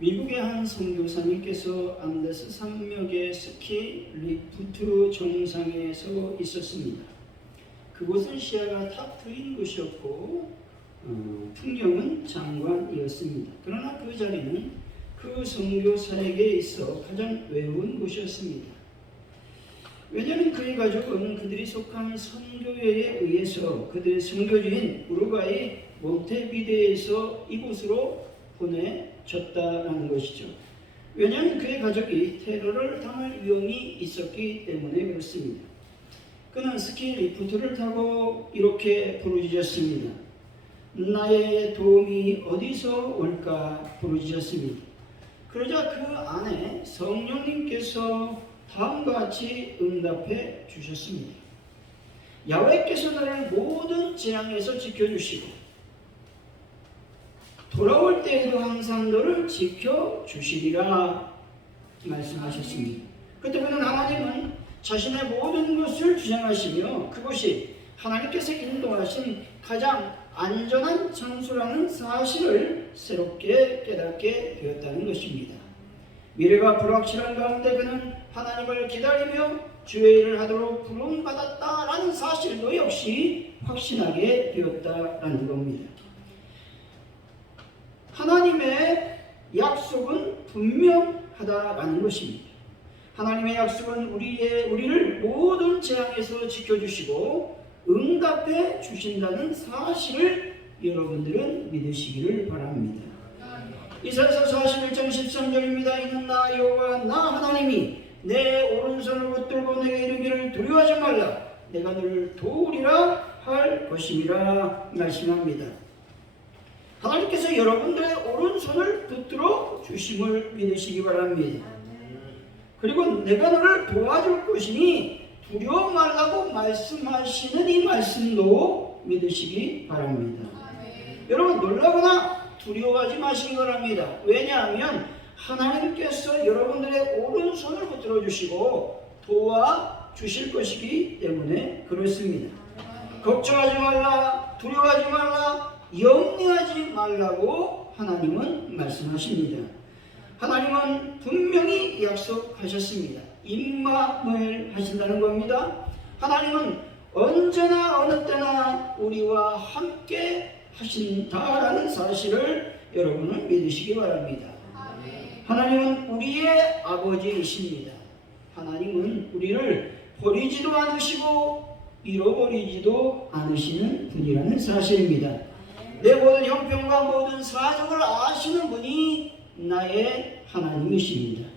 미국의 한 선교사님께서 안데스 산맥의 스키 리프트 정상에 서 있었습니다. 그곳은 시야가 탁 트인 곳이었고 풍경은 장관이었습니다. 그러나 그 자리는 그 선교사에게 있어 가장 외로운 곳이었습니다. 왜냐하면 그의 가족은 그들이 속한 선교회에 의해서 그들의 선교지인 우루과이 몬테비데에서 이곳으로 보내졌다는 것이죠. 왜냐하면 그의 가족이 테러를 당할 위험이 있었기 때문에 그렇습니다. 그는 스키 리프트를 타고 이렇게 부르짖었습니다. 나의 도움이 어디서 올까 부르짖었습니다. 그러자 그 안에 성령님께서 다음과 같이 응답해 주셨습니다. 야훼께서 너를 모든 재앙에서 지켜주시고 돌아올 때에도 항상 너를 지켜주시리라 말씀하셨습니다. 그때부터 하나님은 자신의 모든 것을 주장하시며 그것이 하나님께서 인도하신 가장 안전한 장소라는 사실을 새롭게 깨닫게 되었다는 것입니다. 미래가 불확실한 가운데 그는 하나님을 기다리며 주의 일을 하도록 부름받았다라는 사실도 역시 확신하게 되었다라는 겁니다. 하나님의 약속은 분명하다라는 것입니다. 하나님의 약속은 우리를 모든 재앙에서 지켜주시고 응답해 주신다는 사실을 여러분들은 믿으시기를 바랍니다. 이사야서 41장 13절입니다. 이는 나 여호와 나 하나님이 내 오른손을 붙들고 내게 이르기를 두려워하지 말라 내가 너를 도우리라 할 것임이라 말씀합니다. 하나님께서 여러분들의 오른손을 붙들어 주심을 믿으시기 바랍니다. 그리고 내가 너를 도와줄 것이니 두려워 말라고 말씀하시는 이 말씀도 믿으시기 바랍니다. 여러분 놀라거나 두려워하지 마시기 바랍니다. 왜냐하면 하나님께서 여러분들의 오른손을 붙들어 주시고 도와주실 것이기 때문에 그렇습니다. 걱정하지 말라, 두려워하지 말라, 염려하지 말라고 하나님은 말씀하십니다. 하나님은 분명히 약속하셨습니다. 임마누엘 하신다는 겁니다. 하나님은 언제나 어느 때나 우리와 함께 하신다라는 사실을 여러분은 믿으시기 바랍니다. 하나님은 우리의 아버지이십니다. 하나님은 우리를 버리지도 않으시고 잃어버리지도 않으시는 분이라는 사실입니다. 내 모든 형편과 모든 사정을 아시는 분이 나의 하나님이십니다.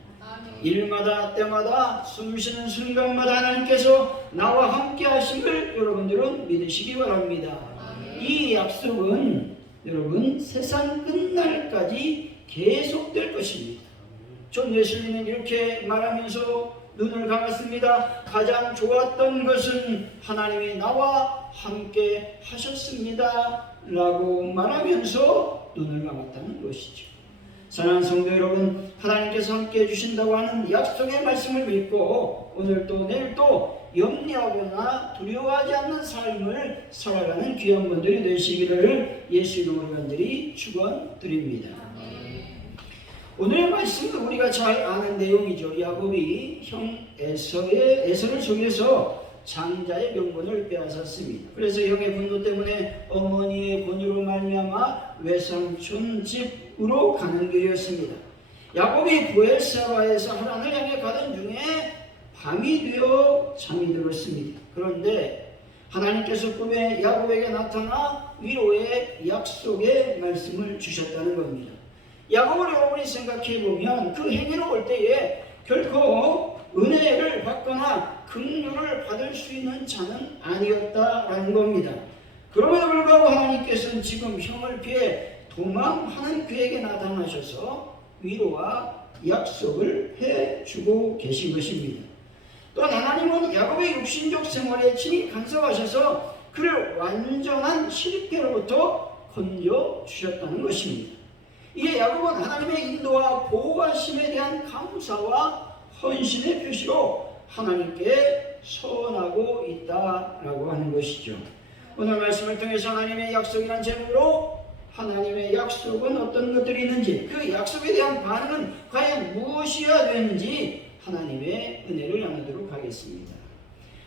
일마다 때마다 숨쉬는 순간마다 하나님께서 나와 함께 하심을 여러분들은 믿으시기 바랍니다. 이 약속은 여러분 세상 끝날까지 계속될 것입니다. 존 웨슬리는 이렇게 말하면서 눈을 감았습니다. 가장 좋았던 것은 하나님이 나와 함께 하셨습니다 라고 말하면서 눈을 감았다는 것이죠. 사랑하는 성도 여러분, 하나님께서 함께 해주신다고 하는 약속의 말씀을 믿고 오늘도 내일도 염려하거나 두려워하지 않는 삶을 살아가는 귀한 분들이 되시기를 예수 이름으로 간절히 축원드립니다. 오늘의 말씀은 우리가 잘 아는 내용이죠. 야곱이 형 에서를 속여서 장자의 명분을 빼앗았습니다. 그래서 형의 분노 때문에 어머니의 권유로 말미암아 외삼촌 집으로 가는 길이었습니다. 야곱이 부엘세바에서 하란을 향해 가던 중에 밤이 되어 잠이 들었습니다. 그런데 하나님께서 꿈에 야곱에게 나타나 위로의 약속의 말씀을 주셨다는 겁니다. 야곱을 여러분이 생각해보면 그 행위로 올 때에 결코 은혜를 받거나 긍휼을 받을 수 있는 자는 아니었다라는 겁니다. 그럼에도 불구하고 하나님께서는 지금 형을 피해 도망하는 그에게 나타나셔서 위로와 약속을 해주고 계신 것입니다. 또한 하나님은 야곱의 육신적 생활에 친히 간섭하셔서 그를 완전한 실패로부터 건져주셨다는 것입니다. 이에 야곱은 하나님의 인도와 보호하심에 대한 감사와 헌신의 표시로 하나님께 서원하고 있다라고 하는 것이죠. 오늘 말씀을 통해서 하나님의 약속이란 제목으로 하나님의 약속은 어떤 것들이 있는지, 그 약속에 대한 반응은 과연 무엇이어야 되는지 하나님의 은혜를 나누도록 하겠습니다.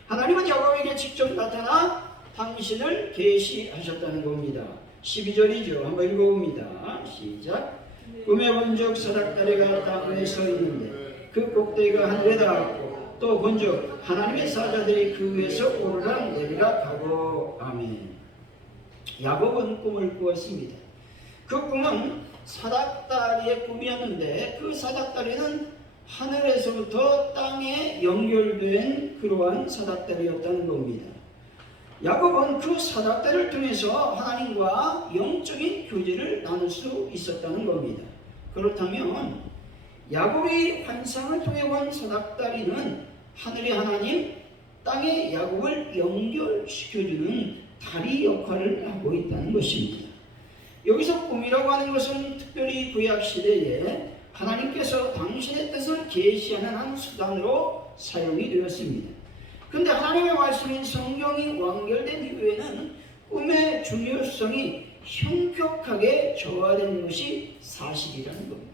하나님은 야곱에게 직접 나타나 당신을 계시하셨다는 겁니다. 12절이죠. 한번 읽어봅니다. 시작. 꿈에 본적 사닥다리가 땅 위에 서 있는데 그 꼭대기가 하늘에 닿았고, 또 본적 하나님의 사자들이 그 위에서 오르락 내리락 하고. 아멘. 야곱은 꿈을 꾸었습니다. 그 꿈은 사닥다리의 꿈이었는데, 그 사닥다리는 하늘에서부터 땅에 연결된 그러한 사닥다리였다는 겁니다. 야곱은 그 사닥다리를 통해서 하나님과 영적인 교제를 나눌 수 있었다는 겁니다. 그렇다면 야곱이 환상을 통해 본 사닥다리는 하늘의 하나님, 땅의 야곱을 연결시켜주는 다리 역할을 하고 있다는 것입니다. 여기서 꿈이라고 하는 것은 특별히 구약시대에 하나님께서 당신의 뜻을 계시하는 한 수단으로 사용이 되었습니다. 그런데 하나님의 말씀인 성경이 완결된 이후에는 꿈의 중요성이 현격하게 저하된 것이 사실이라는 겁니다.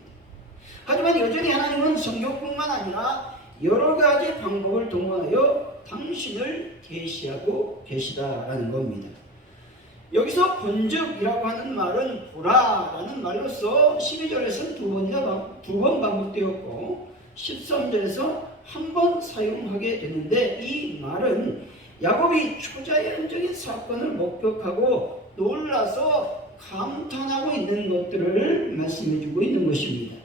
하지만 여전히 하나님은 성경뿐만 아니라 여러 가지 방법을 동원하여 당신을 계시하고 계시다라는 겁니다. 여기서 본적이라고 하는 말은 보라라는 말로서 12절에서 두 번 반복되었고 13절에서 한 번 사용하게 되는데, 이 말은 야곱이 초자연적인 사건을 목격하고 놀라서 감탄하고 있는 것들을 말씀해주고 있는 것입니다.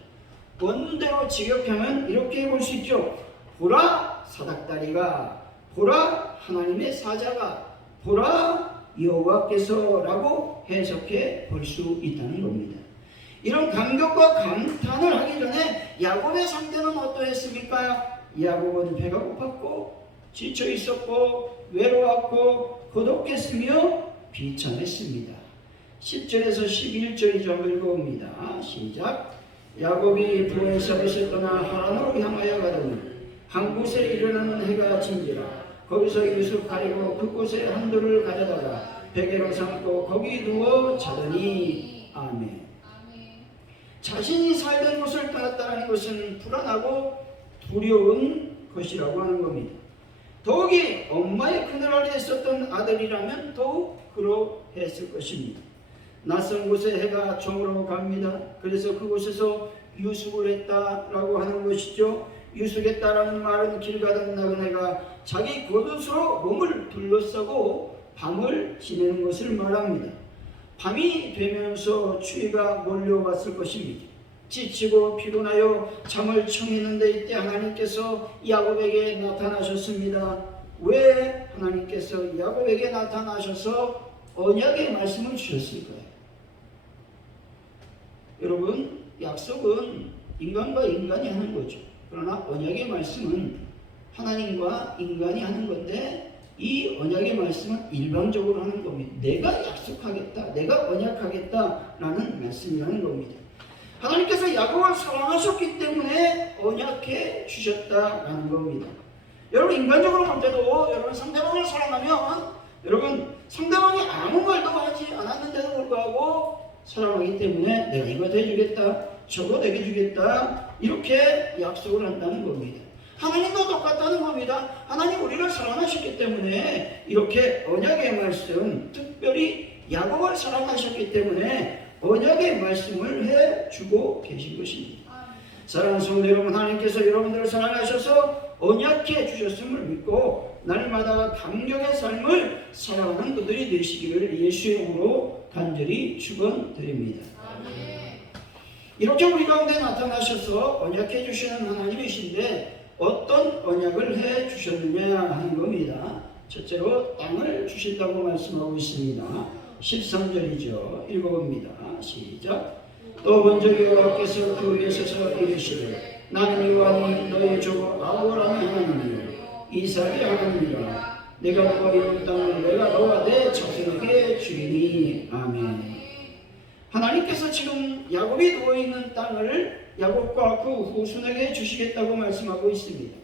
원대로 직역하면 이렇게 볼 수 있죠. 보라 사닥다리가, 보라 하나님의 사자가, 보라 여호와께서라고 해석해 볼 수 있다는 겁니다. 이런 감격과 감탄을 하기 전에 야곱의 상태는 어떠했습니까? 야곱은 배가 고팠고 지쳐 있었고 외로웠고 고독했으며 비참했습니다. 10절에서 11절이 좀 읽어봅니다. 시작. 야곱이 부에서부터 떠나 하란으로 향하여 가더니 한 곳에 이르는 해가 진지라 거기서 유숙 가리고 그곳에 한 돌을 가져다가 베개로 삼고 거기 누워 자더니. 아멘. 자신이 살던 곳을 떠났다는 것은 불안하고 두려운 것이라고 하는 겁니다. 더욱이 엄마의 그늘 아래 있었던 아들이라면 더욱 그러했을 것입니다. 낯선 곳에 해가 저물어 갑니다. 그래서 그곳에서 유숙을 했다라고 하는 것이죠. 유숙했다라는 말은 길 가던 나그네가 자기 겉옷으로 몸을 둘러싸고 밤을 지내는 것을 말합니다. 밤이 되면서 추위가 몰려왔을 것입니다. 지치고 피곤하여 잠을 청했는데 이때 하나님께서 야곱에게 나타나셨습니다. 왜 하나님께서 야곱에게 나타나셔서 언약의 말씀을 주셨을까요? 여러분, 약속은 인간과 인간이 하는 거죠. 그러나 언약의 말씀은 하나님과 인간이 하는 건데, 이 언약의 말씀은 일방적으로 하는 겁니다. 내가 약속하겠다, 내가 언약하겠다라는 말씀이라는 겁니다. 하나님께서 야곱을 사랑하셨기 때문에 언약해 주셨다라는 겁니다. 여러분, 인간적으로 볼 때도 여러분 상대방을 사랑하면 여러분 상대방이 아무 말도 하지 않았는데도 불구하고 사랑하기 때문에 내가 이거 해주겠다, 저거 내게 주겠다, 이렇게 약속을 한다는 겁니다. 하나님도 똑같다는 겁니다. 하나님 우리를 사랑하셨기 때문에 이렇게 언약의 말씀, 특별히 야곱을 사랑하셨기 때문에 언약의 말씀을 해주고 계신 것입니다. 사랑하는 성도 여러분, 하나님께서 여러분들을 사랑하셔서 언약해 주셨음을 믿고 날마다 감격의 삶을 살아가는 그들이 되시기를 예수의 이름으로 간절히 축원드립니다. 이렇게 우리 가운데 나타나셔서 언약해 주시는 하나님이신데 어떤 언약을 해 주셨느냐 하는 겁니다. 첫째로 땅을 주신다고 말씀하고 있습니다. 13절이죠. 읽어봅니다. 시작. 또 먼저 여호와께서 그 위에 서서 이르시되 나는 여호와니 너의 주 아브라함의 하나님이요 이삭의 하나님이라. 내가 너와 이룬 땅을 내가 너와 내 자손에게 주리니. 아멘. 하나님께서 지금 야곱이 누워있는 땅을 야곱과 그 후손에게 주시겠다고 말씀하고 있습니다.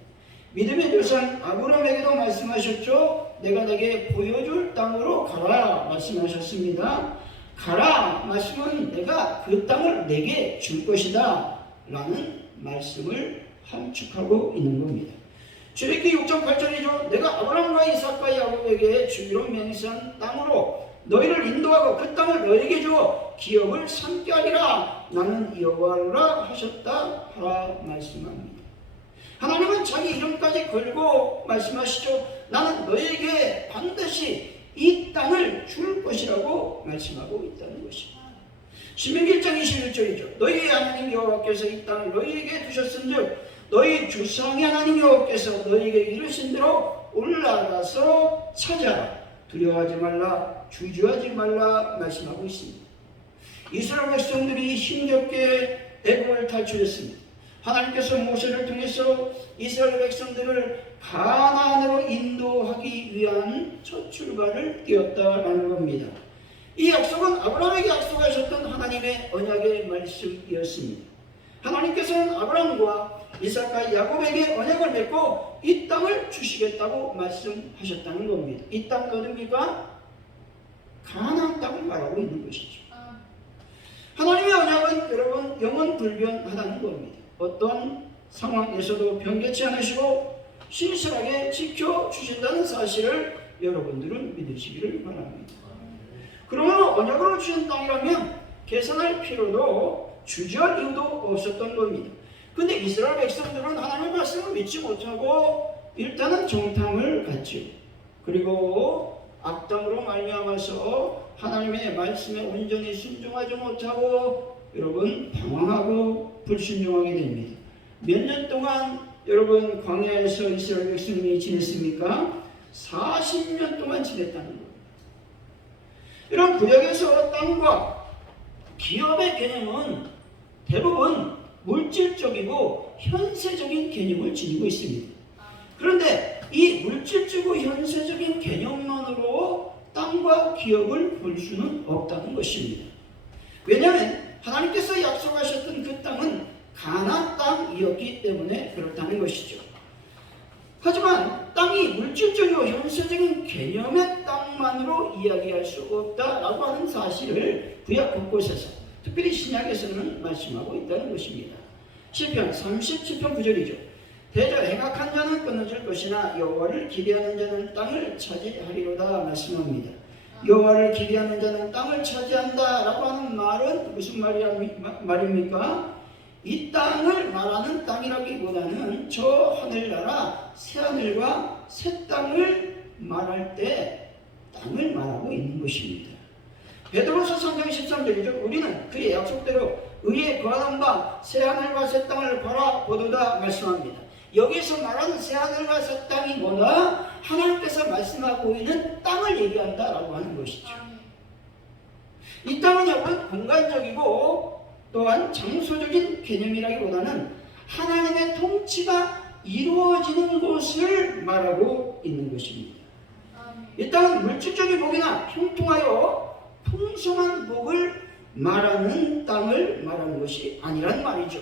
믿음의 조상 아브라함에게도 말씀하셨죠. 내가 내게 보여줄 땅으로 가라 말씀하셨습니다. 가라 말씀은 내가 그 땅을 내게 줄 것이다 라는 말씀을 함축하고 있는 겁니다. 출애굽기 6장 8절이죠. 내가 아브라함과 이삭과 야곱에게 주기로 맹세한 땅으로 너희를 인도하고 그 땅을 너희에게 주어 기업을 삼게 하리라. 나는 여호와라 하셨다 하라 말씀합니다. 하나님은 자기 이름까지 걸고 말씀하시죠. 나는 너희에게 반드시 이 땅을 줄 것이라고 말씀하고 있다는 것입니다. 신명기 1장 21절이죠. 너희의 하나님 여호와께서 이 땅을 너희에게 주셨은즉 너희 조상의 하나님 여호와께서 너희에게 이르신 대로 올라가서 찾아라. 두려워하지 말라, 주저하지 말라 말씀하고 있습니다. 이스라엘 백성들이 힘겹게 애굽을 탈출했습니다. 하나님께서 모세를 통해서 이스라엘 백성들을 가나안으로 인도하기 위한 첫 출발을 띄었다라는 겁니다. 이 약속은 아브라함에게 약속하셨던 하나님의 언약의 말씀이었습니다. 하나님께서는 아브라함과 이삭과 야곱에게 언약을 맺고 이 땅을 주시겠다고 말씀하셨다는 겁니다. 이 땅 어디입니까? 가나안 땅을 말하고 있는 것이죠. 하나님의 언약은 여러분 영원 불변하다는 겁니다. 어떤 상황에서도 변개치 않으시고 신실하게 지켜주신다는 사실을 여러분들은 믿으시기를 바랍니다. 그러므로 언약으로 주신 땅이라면 계산할 필요도 주저할 이유도 없었던 겁니다. 근데 이스라엘 백성들은 하나님의 말씀을 믿지 못하고 일단은 정탐을 갔죠. 그리고 악당으로 말미암아서 하나님의 말씀에 온전히 순종하지 못하고 여러분 방황하고 불순종하게 됩니다. 몇 년 동안 여러분 광야에서 이스라엘 백성이 지냈습니까? 40년 동안 지냈다는 겁니다. 이런 구약에서 땅과 기업의 개념은 대부분 물질적이고 현세적인 개념을 지니고 있습니다. 그런데 이 물질적이고 현세적인 개념만으로 땅과 기업을 볼 수는 없다는 것입니다. 왜냐하면 하나님께서 약속하셨던 그 땅은 가나안 땅이었기 때문에 그렇다는 것이죠. 하지만 땅이 물질적이고 현세적인 개념의 땅만으로 이야기할 수 없다라고 하는 사실을 구약 곳곳에서 특별히 신약에서는 말씀하고 있다는 것입니다. 시편 37편 9절이죠. 대저 행악한 자는 끊어질 것이나 여호와를 기대하는 자는 땅을 차지하리로다 말씀합니다. 여호와를 기대하는 자는 땅을 차지한다 라고 하는 말은 무슨 말입니까? 이 땅을 말하는 땅이라기보다는 저 하늘나라 새하늘과 새 땅을 말할 때 땅을 말하고 있는 것입니다. 베드로서 3장 13절이죠. 우리는 그의 약속대로 의에 거하는 바 새하늘과 새 땅을 바라보도다 말씀합니다. 여기서 말하는 새하늘과 새 땅이 뭐다? 하나님께서 말씀하고 있는 땅을 얘기한다라고 하는 것이죠. 이 땅은 여러분 공간적이고 또한 장소적인 개념이라기보다는 하나님의 통치가 이루어지는 곳을 말하고 있는 것입니다. 이 땅은 물질적인 복이나 형통하여 풍성한 복을 말하는 땅을 말하는 것이 아니란 말이죠.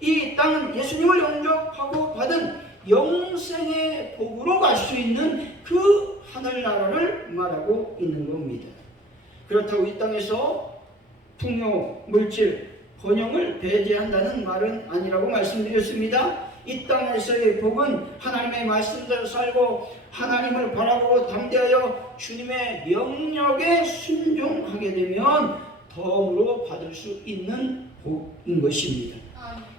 이 땅은 예수님을 영접하고 받은 영생의 복으로 갈 수 있는 그 하늘나라를 말하고 있는 겁니다. 그렇다고 이 땅에서 풍요, 물질, 번영을 배제한다는 말은 아니라고 말씀드렸습니다. 이 땅에서의 복은 하나님의 말씀대로 살고 하나님을 바라보고 담대하여 주님의 명령에 순종하게 되면 덤으로 받을 수 있는 복인 것입니다.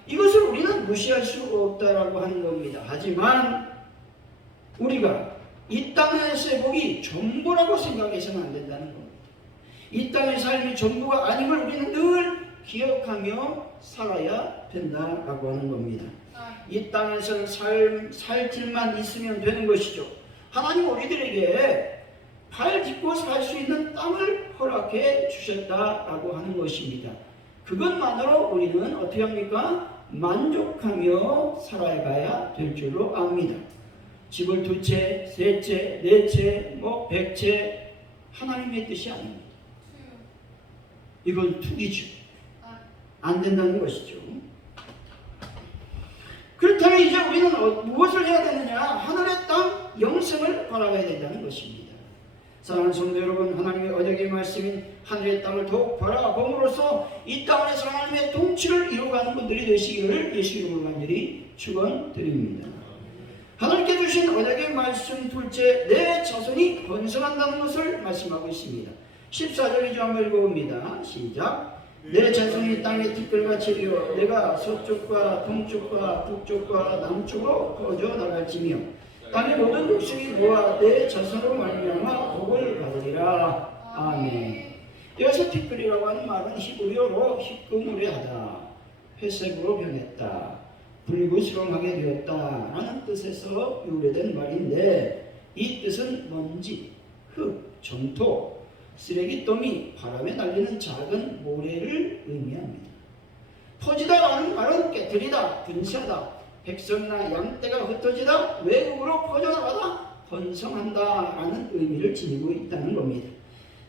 이것을 우리는 무시할 수 없다라고 하는 겁니다. 하지만 우리가 이 땅에서의 복이 전부라고 생각해서는 안 된다는 겁니다. 이 땅의 삶이 전부가 아님을 우리는 늘 기억하며 살아야 된다라고 하는 겁니다. 이 땅에서는 살 길만 있으면 되는 것이죠. 하나님 우리들에게 발 딛고 살 수 있는 땅을 허락해 주셨다라고 하는 것입니다. 그것만으로 우리는 어떻게 합니까? 만족하며 살아가야 될 줄로 압니다. 집을 2채, 3채, 4채, 100채 하나님의 뜻이 아닙니다. 이건 투기죠. 안 된다는 것이죠. 그렇다면 이제 우리는 무엇을 해야 되느냐? 하늘의 땅 영생을 바라봐야 된다는 것입니다. 사랑하는 성도 여러분, 하나님의 언약의 말씀인 하늘의 땅을 더욱 바라봄으로써 이 땅 안에서 하나님의 통치를 이루어가는 분들이 되시기를 예수 이름으로 간절히 축원드립니다. 하나님께 주신 언약의 말씀 둘째, 내 자손이 번성한다는 것을 말씀하고 있습니다. 14절이죠. 한번 읽어봅니다. 시작. 내 자손이 땅의 티끌같이 되어 내가 서쪽과 동쪽과 북쪽과 남쪽으로 퍼져 나갈지며 땅의 모든 육식이 모아 내 자손으로 말미암아 복을 받으리라. 아멘. 여기서 티끌이라고 하는 말은 히브리어로 희끄무레하다, 회색으로 변했다, 불구스름하게 되었다 라는 뜻에서 유래된 말인데, 이 뜻은 먼지, 흙, 점토, 쓰레기더미, 바람에 날리는 작은 모래를 의미합니다. 퍼지다라는 말은 깨뜨리다, 분쇄하다, 백성이나 양떼가 흩어지다, 외국으로 퍼져나가다, 번성한다 라는 의미를 지니고 있다는 겁니다.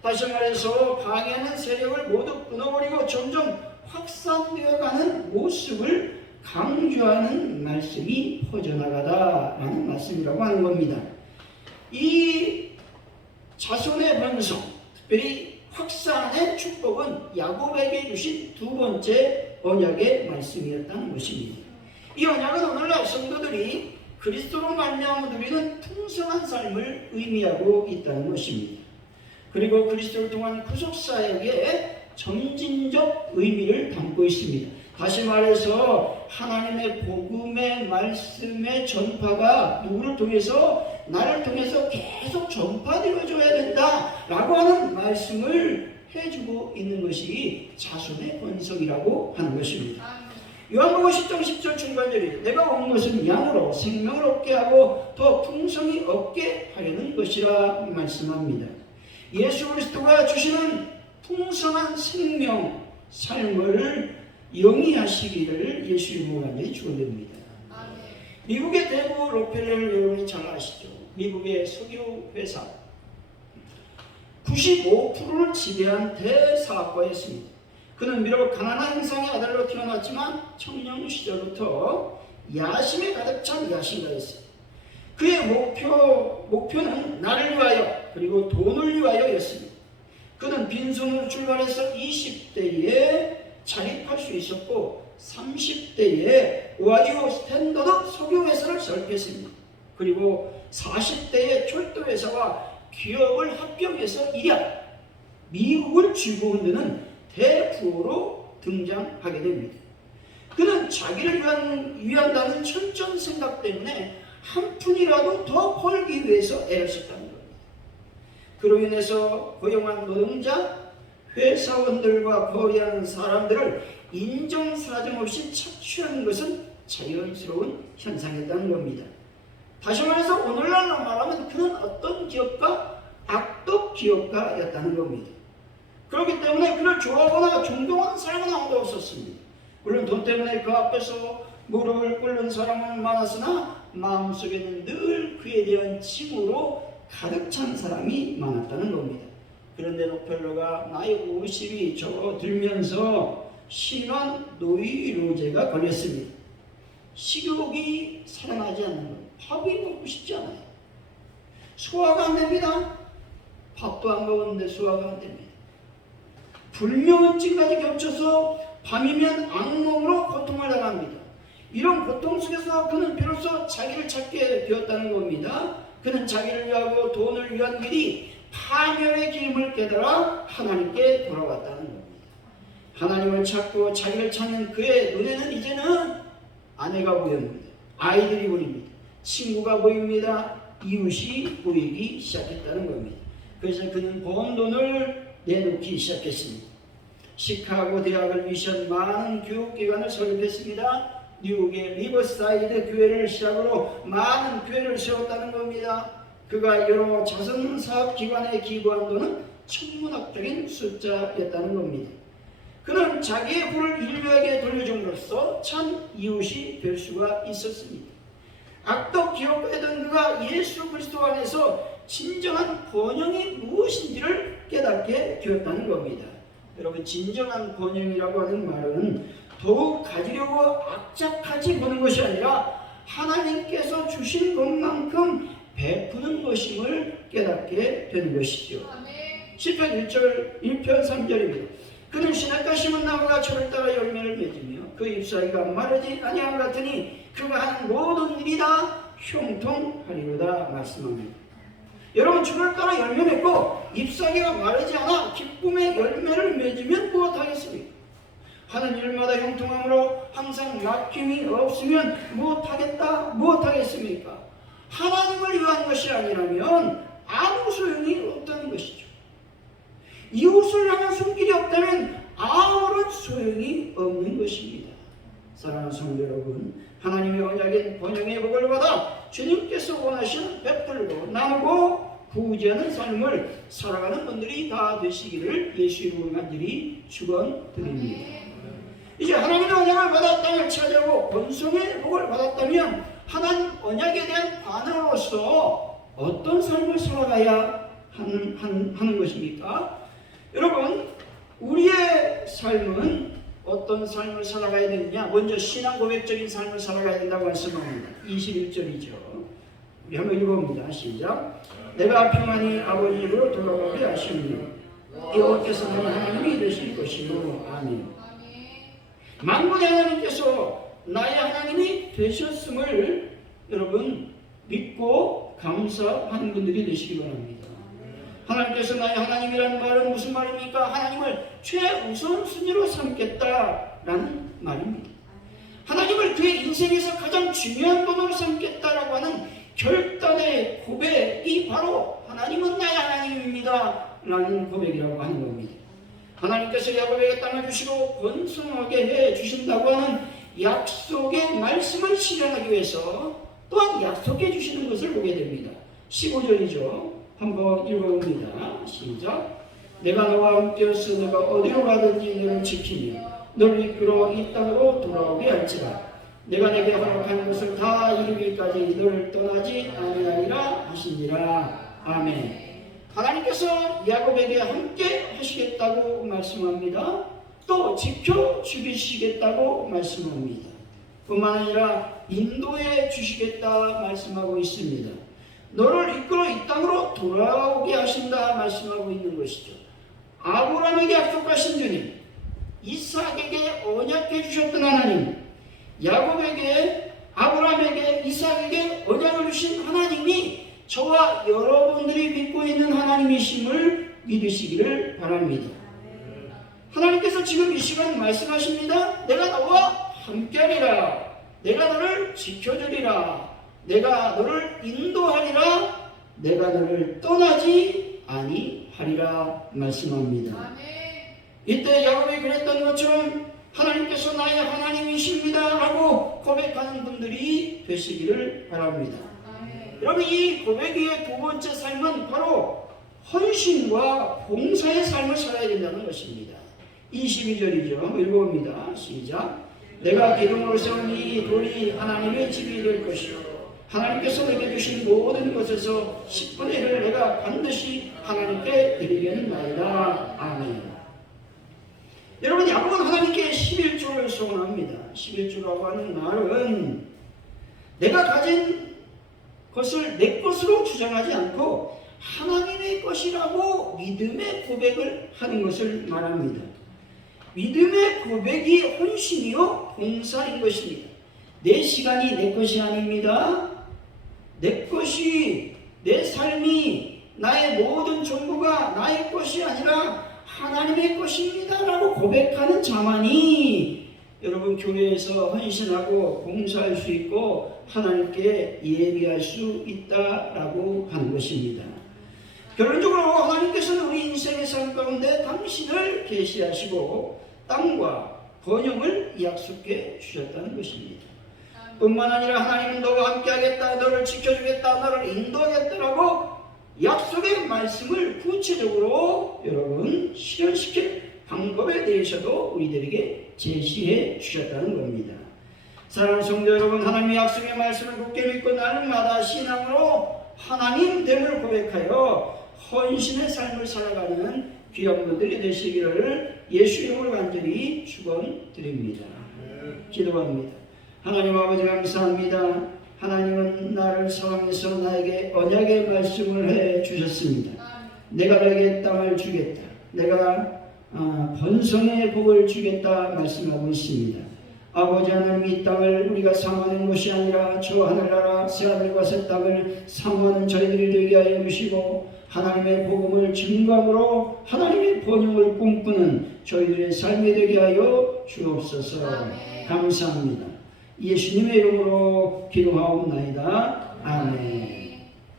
다시 말해서 방해하는 세력을 모두 끊어버리고 점점 확산되어가는 모습을 강조하는 말씀이 퍼져나가다 라는 말씀이라고 하는 겁니다. 이 자손의 번성, 특별히 확산의 축복은 야곱에게 주신 두 번째 언약의 말씀이었다는 것입니다. 이 언약은 오늘날 성도들이 그리스도로 말미암아 누리는 풍성한 삶을 의미하고 있다는 것입니다. 그리고 그리스도를 통한 구속사역에 점진적 의미를 담고 있습니다. 다시 말해서 하나님의 복음의 말씀의 전파가 누구를 통해서, 나를 통해서 계속 전파되어져야 된다라고 하는 말씀을 해주고 있는 것이 자손의 번성이라고 하는 것입니다. 요한복음 10장 10절 중간절이 내가 온 것은 양으로 생명을 얻게 하고 더 풍성히 얻게 하려는 것이라 말씀합니다. 예수 그리스도가 주시는 풍성한 생명, 삶을 영위하시기를 예수 이름으로 간절히 축원드립니다. 미국의 대구 록펠러를 여러분이 잘 아시죠? 미국의 석유 회사 95%를 지배한 대사업가였습니다. 그는 비록 가난한 형상의 아들로 태어났지만 청년 시절부터 야심에 가득 찬 야심가였어요. 그의 목표는 나를 위하여 그리고 돈을 위하여였습니다. 그는 빈손으로 출발해서 20대에 자립할 수 있었고 30대에 오하이오 스탠더드 석유회사를 설립했습니다. 그리고 40대에 철도회사와 기업을 합병해서 일약 미국을 쥐고 흔드는 대부호로 등장하게 됩니다. 그는 자기를 위한다는 천전 생각 때문에 한 푼이라도 더 벌기 위해서 애를 썼다는 겁니다. 그로 인해서 고용한 노동자, 회사원들과 거래하는 사람들을 인정사정 없이 착취하는 것은 자연스러운 현상이었다는 겁니다. 다시 말해서 오늘날로 말하면 그는 어떤 기업가? 악덕 기업가였다는 겁니다. 그렇기 때문에 그를 좋아하거나 존경하는 사람은 아무도 없었습니다. 물론 돈 때문에 그 앞에서 무릎을 꿇는 사람은 많았으나 마음속에는 늘 그에 대한 칭호로 가득 찬 사람이 많았다는 겁니다. 그런데 록펠러가 나이 50이 접어들면서 심한 노이로제가 걸렸습니다. 식욕이 살아나지 않는 겁니다. 밥이 먹고 싶지 않아요. 소화가 안 됩니다. 밥도 안 먹었는데 소화가 안 됩니다. 불면증까지 겹쳐서 밤이면 악몽으로 고통을 당합니다. 이런 고통 속에서 그는 비로소 자기를 찾게 되었다는 겁니다. 그는 자기를 위하고 돈을 위한 길이 파멸의 길임을 깨달아 하나님께 돌아왔다는 겁니다. 하나님을 찾고 자기를 찾는 그의 눈에는 이제는 아내가 보입니다. 아이들이 보입니다. 친구가 보입니다. 이웃이 보이기 시작했다는 겁니다. 그래서 그는 번 돈을 내놓기 시작했습니다. 시카고 대학을 미션 많은 교육기관을 설립했습니다. 뉴욕의 리버사이드 교회를 시작으로 많은 교회를 세웠다는 겁니다. 그가 여러 자선사업기관에 기부한 돈은 천문학적인 숫자였다는 겁니다. 그는 자기의 부를 인류에게 돌려줌으로써 참 이웃이 될 수가 있었습니다. 악덕 기업가였던 그가 예수 그리스도 안에서 진정한 번영이 무엇인지를 깨닫게 되었다는 겁니다. 여러분, 진정한 번영이라고 하는 말은 더욱 가지려고 악착같이 보는 것이 아니라 하나님께서 주신 것만큼 베푸는 것임을 깨닫게 되는 것이죠. 시편 1편 3절입니다. 그는 시냇가 심은 나무가 철을 따라 열매를 맺으며 그 잎사귀가 마르지 아니함 같으니 그가 하는 모든 일이 다 형통하리로다 말씀합니다. 여러분, 철을 따라 열매 맺고 잎사귀가 마르지 않아 기쁨의 열매를 맺으면 무엇하겠습니까? 하는 일마다 형통함으로 항상 막힘이 없으면 무엇하겠습니까? 하나님을 위한 것이 아니라면 아무 소용이 없다는 것이죠. 이웃을 향한 손길이 없다면 아무런 소용이 없는 것입니다. 사랑하는 성도 여러분, 하나님의 언약인 번영의 복을 받아 주님께서 원하시는 베풀고 나누고 구제하는 삶을 살아가는 분들이 다 되시기를 예수 이름으로 간절히 축원드립니다. 이제 하나님의 언약을 받아 땅을 차지하고 번성의 복을 받았다면 하나님 언약에 대한 반응으로서 어떤 삶을 살아가야 하는 것입니까? 여러분, 우리의 삶은 어떤 삶을 살아가야 되느냐? 먼저 신앙 고백적인 삶을 살아가야 된다고 말씀합니다. 21절이죠. 우리 한번 읽어봅니다. 시작. 내가 평안히 아버지 집으로 돌아가게 하시니 여호와께서는 하나님이 되실 것이요. 아멘. 만군의 하나님께서 나의 하나님이 되셨음을 여러분 믿고 감사하는 분들이 되시기 바랍니다. 하나님께서 나의 하나님이라는 말은 무슨 말입니까? 하나님을 최우선순위로 삼겠다라는 말입니다. 하나님을 그의 인생에서 가장 중요한 분으로 삼겠다라고 하는 결단의 고백이 바로 하나님은 나의 하나님입니다 라는 고백이라고 하는 겁니다. 하나님께서 야곱에게 땅을 주시고 번성하게 해 주신다고 하는 약속의 말씀을 실현하기 위해서 또한 약속해 주시는 것을 보게 됩니다. 15절이죠. 한번 읽어봅니다. 시작. 내가 너와 함께여서 내가 어디로 가든지 너를 지키며 너를 이끌어 이 땅으로 돌아오게 할지라. 내가 내게 허락한 것을 다 이루기까지 너를 떠나지 아니하리라 하시니라. 아멘. 하나님께서 야곱에게 함께 하시겠다고 말씀합니다. 또 지켜주시겠다고 말씀합니다. 뿐만 아니라 인도해 주시겠다 말씀하고 있습니다. 너를 이끌어 이 땅으로 돌아오게 하신다 말씀하고 있는 것이죠. 아브라함에게 약속하신 주님, 이삭에게 언약해 주셨던 하나님, 야곱에게, 아브라함에게, 이삭에게 언약을 주신 하나님이 저와 여러분들이 믿고 있는 하나님이심을 믿으시기를 바랍니다. 하나님께서 지금 이 시간 말씀하십니다. 내가 너와 함께하리라. 내가 너를 지켜주리라. 내가 너를 인도하리라. 내가 너를 떠나지 아니하리라 말씀합니다. 이때 야곱이 그랬던 것처럼 하나님께서 나의 하나님이십니다 라고 고백하는 분들이 되시기를 바랍니다. 여러분, 이 고백 위의 두 번째 삶은 바로 헌신과 봉사의 삶을 살아야 된다는 것입니다. 22절이죠. 읽어봅니다. 시작. 내가 기둥으로 세운 이 돌이 하나님의 집이 될 것이요 하나님께서 내게 주신 모든 것에서 10분의 1을 내가 반드시 하나님께 드리겠나이다. 아멘. 여러분, 야곱은 하나님께 11조를 소원합니다. 11조라고 하는 말은 내가 가진 것을 내 것으로 주장하지 않고 하나님의 것이라고 믿음의 고백을 하는 것을 말합니다. 믿음의 고백이 헌신이요 봉사인 것입니다. 내 시간이 내 것이 아닙니다. 내 것이, 내 삶이, 나의 모든 전부가 나의 것이 아니라 하나님의 것입니다 라고 고백하는 자만이 여러분 교회에서 헌신하고 봉사할 수 있고 하나님께 예비할 수 있다라고 하는 것입니다. 결론적으로 하나님께서는 우리 인생의 삶 가운데 당신을 계시하시고 땅과 번영을 약속해 주셨다는 것입니다. 뿐만 아니라 하나님은 너와 함께하겠다, 너를 지켜주겠다, 너를 인도하겠다라고 약속의 말씀을 구체적으로 여러분 실현시킬 방법에 대해서도 우리들에게 제시해 주셨다는 겁니다. 사랑하는 성도 여러분, 하나님의 약속의 말씀을 굳게 믿고 날마다 신앙으로 하나님 됨을 고백하여 헌신의 삶을 살아가는 귀한 분들이 되시기를 예수 이름으로 간절히 축원드립니다. 기도합니다. 하나님 아버지 감사합니다. 하나님은 나를 사랑해서 나에게 언약의 말씀을 해 주셨습니다. 내가 너에게 땅을 주겠다. 내가 번성의 복을 주겠다 말씀하고 있습니다. 아버지 하나님, 이 땅을 우리가 사모하는 것이 아니라 저 하늘나라 새하늘과 새 땅을 사모하는 저희들이 되게 하여 주시고, 하나님의 복음을 증거함으로 하나님의 번영을 꿈꾸는 저희들의 삶이 되게 하여 주옵소서. 아멘. 감사합니다. 예수님의 이름으로 기도하옵나이다. 아멘.